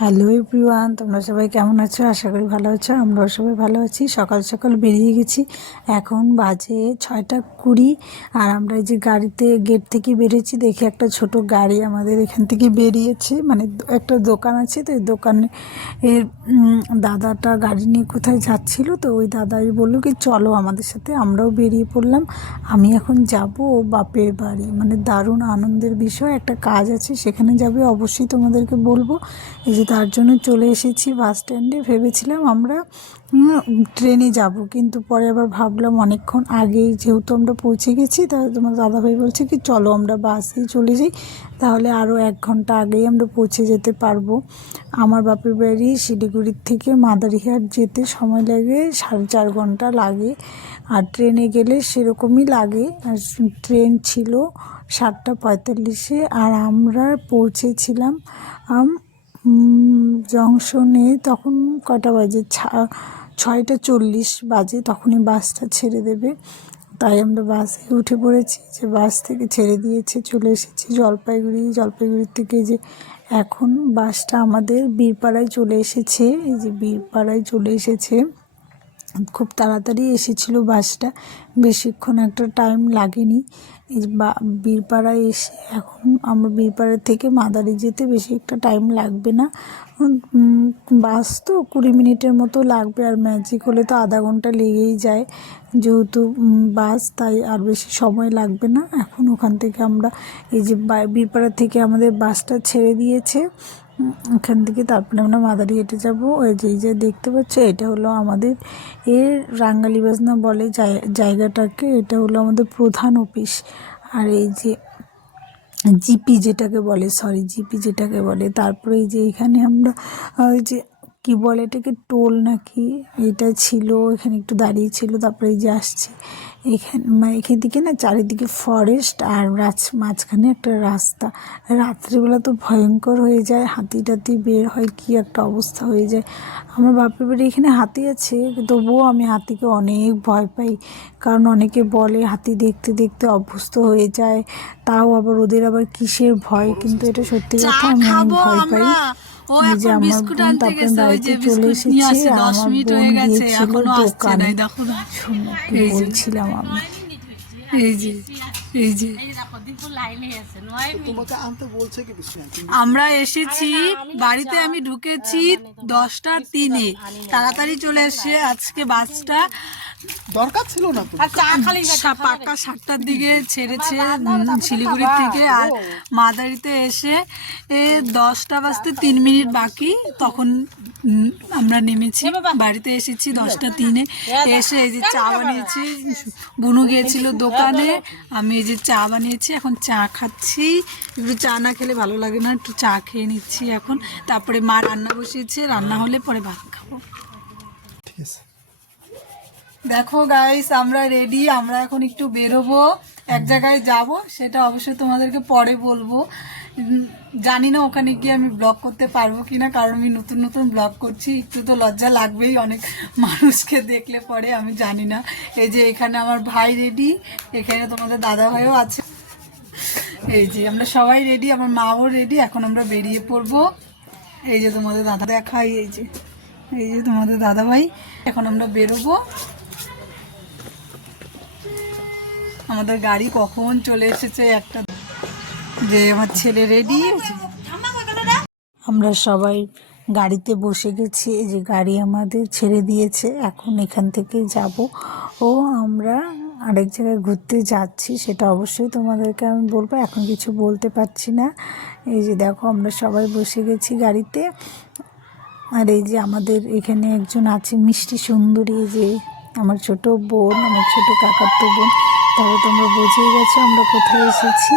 Hello everyone, তোমরা সবাই কেমন আছো? আশা করি ভালো আছো। আমরাও সবাই ভালো আছি। সকাল সকাল বেরিয়ে গেছি, এখন বাজে 6:20 আর আমরা এই যে গাড়িতে গেট থেকে বেরিয়েছি, দেখি একটা ছোট গাড়ি আমাদের এখান থেকে বেরিয়েছে। মানে একটা দোকান আছে, তো এই দোকানে এর দাদাটা গাড়ি নিয়ে কোথায় যাচ্ছিল, তো ওই দাদাই বললো কি চলো আমাদের সাথে। আমরাও বেরিয়ে পড়লাম। আমি এখন যাব ও বাপের বাড়ি, মানে দারুণ আনন্দের বিষয়। একটা কাজ আছে, সেখানে যাবে, অবশ্যই তোমাদেরকে বলবো। এই যে তার জন্য চলে এসেছি বাস স্ট্যান্ডে। ভেবেছিলাম আমরা ট্রেনে যাব, কিন্তু পরে আবার ভাবলাম অনেকক্ষণ আগেই যেহেতু আমরা পৌঁছে গেছি, তাহলে তোমার দাদাভাই বলছে কি চলো আমরা বাসেই চলে যাই, তাহলে আরও 1 ঘন্টা আগেই আমরা পৌঁছে যেতে পারবো। আমার বাপের বাড়ি শিলিগুড়ির থেকে মাদারিহাট যেতে সময় লাগে 4.5 ঘন্টা লাগে, আর ট্রেনে গেলে সেরকমই লাগে। আর ট্রেন ছিল 7:45-এ, আর আমরা পৌঁছেছিলাম জংশনে তখন কটা বাজে, 6:40 বাজে, তখনই বাসটা ছেড়ে দেবে। তাই আমরা বাসে উঠে পড়েছি, যে বাস থেকে ছেড়ে দিয়েছে। চলে এসেছি জলপাইগুড়ির থেকে যে এখন বাসটা আমাদের বীরপাড়ায় চলে এসেছে। এই যে বীরপাড়ায় চলে এসেছে, খুব তাড়াতাড়ি এসেছিলো বাসটা, বেশিক্ষণ একটা টাইম লাগেনি। এই যে বীরপাড়ায় এসে এখন আমরা বীরপাড়া থেকে মাদারি যেতে বেশি একটা টাইম লাগবে না। বাস তো 20 মিনিটের মতো লাগবে, আর ম্যাজিক হলে তো আধা ঘন্টা লেগেই যায়, যেহেতু বাস, তাই আর বেশি সময় লাগবে না। এখন ওখান থেকে আমরা এই যে বীরপাড়া থেকে আমাদের বাসটা ছেড়ে দিয়েছে, এখান থেকে তারপরে আমরা মাদারি হেঁটে যাবো। ওই যে দেখতে পাচ্ছ, এটা হলো আমাদের রাঙ্গালি বাজনা বলে জায়গাটাকে। এটা হলো আমাদের প্রধান অফিস। আর এই যে জিপি যেটাকে বলে, তারপরে এই যে এখানে আমরা ওই যে কি বলে এটাকে, টোল নাকি এটা ছিল, এখানে একটু দাঁড়িয়ে ছিল। তারপরে এই যে আসছি এখানে, মানে এখান থেকে না চারিদিকে ফরেস্ট, আর মাঝখানে একটা রাস্তা। রাত্রিবেলা তো ভয়ঙ্কর হয়ে যায়, হাতি টাতি বের হয়, কি একটা অবস্থা হয়ে যায়। আমার বাপের বাড়ি এখানে হাতি আছে, তবুও আমি হাতিকে অনেক ভয় পাই, কারণ অনেকে বলে হাতি দেখতে দেখতে অভ্যস্ত হয়ে যায়। তাও আবার ওদের আবার কিসের ভয়, কিন্তু এটা সত্যি কথা, আমি অনেক ভয় পাই। এই যে আমার বোন তারপরে বাড়িতে চলে এসেছে, আর আমার বোন গিয়েছিল দোকানে। শোনো কি বলছিলাম আমি, এই যে আমরা এসেছি বাড়িতে, আমি ঢুকেছি 10:03-এ, তাড়াতাড়ি চলে এসে আজকে বাসটা দরকার ছিল না তো, পাক্কা 7টার দিকে ছেড়েছে শিলিগুড়ি থেকে। আর মাদারিতে এসে 10টা বাজতে 3 মিনিট বাকি, তখন আমরা নেমেছি। বাড়িতে এসেছি 10:03-এ, এসে এই যে চা বানিয়েছি। বুনু গিয়েছিল দোকানে, আমি এই যে চা বানিয়েছি, এখন চা খাচ্ছি। একটু চা না খেলে ভালো লাগে না, একটু চা খেয়ে নিচ্ছি এখন। তারপরে মা রান্না বসিয়েছে, রান্না হলে পরে ভাত খাবো। ঠিক আছে। দেখো গাইস, আমরা রেডি, আমরা এখন একটু বেরোবো, এক জায়গায় যাব, সেটা অবশ্যই তোমাদেরকে পরে বলবো। জানি না ওখানে গিয়ে আমি ব্লগ করতে পারবো কিনা, কারণ আমি নতুন ব্লগ করছি, একটু তো লজ্জা লাগবেই অনেক মানুষকে দেখলে পরে, আমি জানি না। এই যে এখানে আমার ভাই রেডি, এখানে তোমাদের দাদা ভাইও আছে। এই যে আমরা সবাই রেডি, আমার মাও রেডি, এখন আমরা বেরিয়ে পড়বো। এই যে তোমাদের দাদা দেখাই, এই যে তোমাদের দাদা ভাই, এখন আমরা বেরোবো। আমাদের গাড়ি কখন চলে এসেছে একটা, যে আমার ছেলে রেডি। আমরা সবাই গাড়িতে বসে গেছি, এই যে গাড়ি আমাদের ছেড়ে দিয়েছে, এখন এখান থেকে যাব ও আমরা আরেক জায়গায় ঘুরতে যাচ্ছি, সেটা অবশ্যই তোমাদেরকে আমি বলবো, এখন কিছু বলতে পারছি না। এই যে দেখো আমরা সবাই বসে গেছি গাড়িতে, আর এই যে আমাদের এখানে একজন আছে মিষ্টি সুন্দরী, এই যে আমার ছোট বোন, আমার ছোট কাকাতো বোন। তবে তোমরা বুঝেই গেছো আমরা কোথায় এসেছি।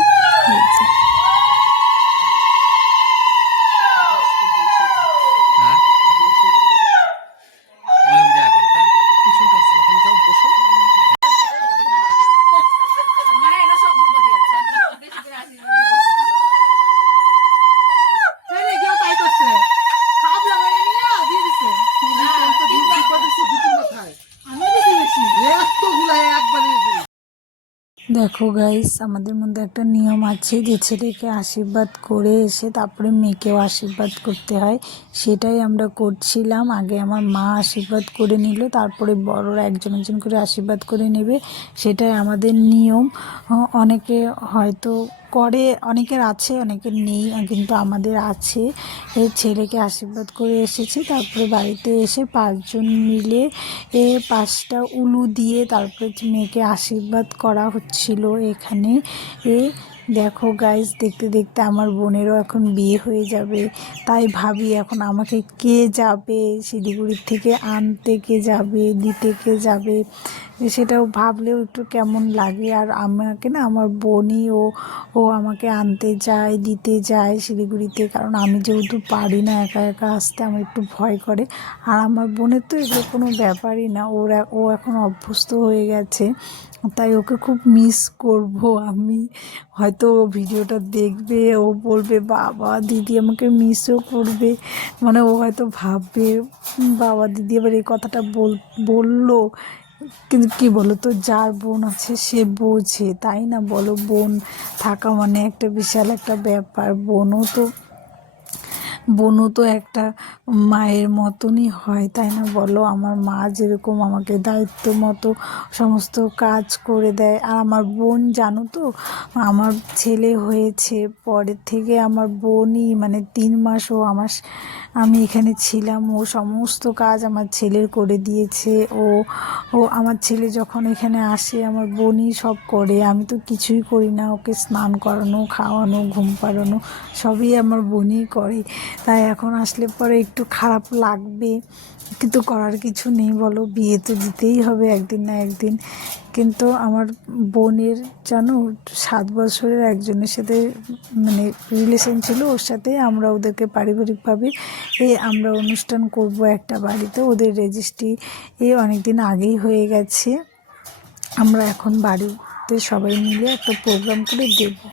দেখো গাইস, আমাদের মধ্যে একটা নিয়ম আছে যে ছেলেকে আশীর্বাদ করে এসে তারপরে মেয়েকেও আশীর্বাদ করতে হয়। সেটাই আমরা করছিলাম। আগে আমার মা আশীর্বাদ করে নিল, তারপরে বড়রা একজন একজন করে আশীর্বাদ করে নেবে, সেটাই আমাদের নিয়ম। অনেকে হয়তো করে, অনেকের আছে, অনেকের নেই, কিন্তু আমাদের আছে। এই ছেলেকে আশীর্বাদ করে এসেছি, তারপরে বাড়িতে এসে 5 জন মিলে 5টা উলু দিয়ে তারপরে মেয়েকে আশীর্বাদ করা হচ্ছিল এখানে। দেখো গাইস, দেখতে দেখতে আমার বোনেরও এখন বিয়ে হয়ে যাবে। তাই ভাবি এখন আমাকে কে যাবে শিলিগুড়ির থেকে আনতে, কে যাবে দিতে, কে যাবে, সেটাও ভাবলেও একটু কেমন লাগে। আর আমাকে না আমার বোনই ও আমাকে আনতে যায়, দিতে যায় শিলিগুড়িতে, কারণ আমি যেহেতু পারি না একা একা আসতে, আমার একটু ভয় করে। আর আমার বোনের তো এগুলো কোনো ব্যাপারই না, ও এখন অভ্যস্ত হয়ে গেছে, তাই ওকে খুব মিস করব আমি। হয়তো ও ভিডিওটা দেখবে, ও বলবে বাবা দিদি আমাকে মিসও করবে, মানে ও হয়তো ভাববে বাবা দিদি এবার এই কথাটা বললো। কিন্তু কি বলো তো, যার বোন আছে সে বোঝে, তাই না বলো? বোন থাকা মানে একটা বিশাল একটা ব্যাপার। বোনও তো একটা মায়ের মতনই হয়, তাই না বলো? আমার মা যেরকম আমাকে দায়িত্ব মতো সমস্ত কাজ করে দেয়। আর আমার বোন, জানো তো, আমার ছেলে হয়েছে পরের থেকে আমার বোনই, মানে 3 মাস আমি এখানে ছিলাম, ও সমস্ত কাজ আমার ছেলের করে দিয়েছে। ও আমার ছেলে যখন এখানে আসে আমার বোনই সব করে, আমি তো কিছুই করি না। ওকে স্নান করানো, খাওয়ানো, ঘুম পাড়ানো সবই আমার বোনই করে। তাই এখন আসলে পরে একটু খারাপ লাগবে, কিন্তু করার কিছু নেই বলো, বিয়ে তো দিতেই হবে একদিন না একদিন। কিন্তু আমার বোনের জানো 7 বছরের একজনের সাথে মানে রিলেশন ছিল, ওর সাথে আমরা ওদেরকে পারিবারিকভাবে আমরা অনুষ্ঠান করব একটা বাড়িতে। ওদের রেজিস্ট্রি অনেক দিন আগেই হয়ে গেছে। আমরা এখন বাড়িতে সবাই মিলে একটা প্রোগ্রাম করে দেব।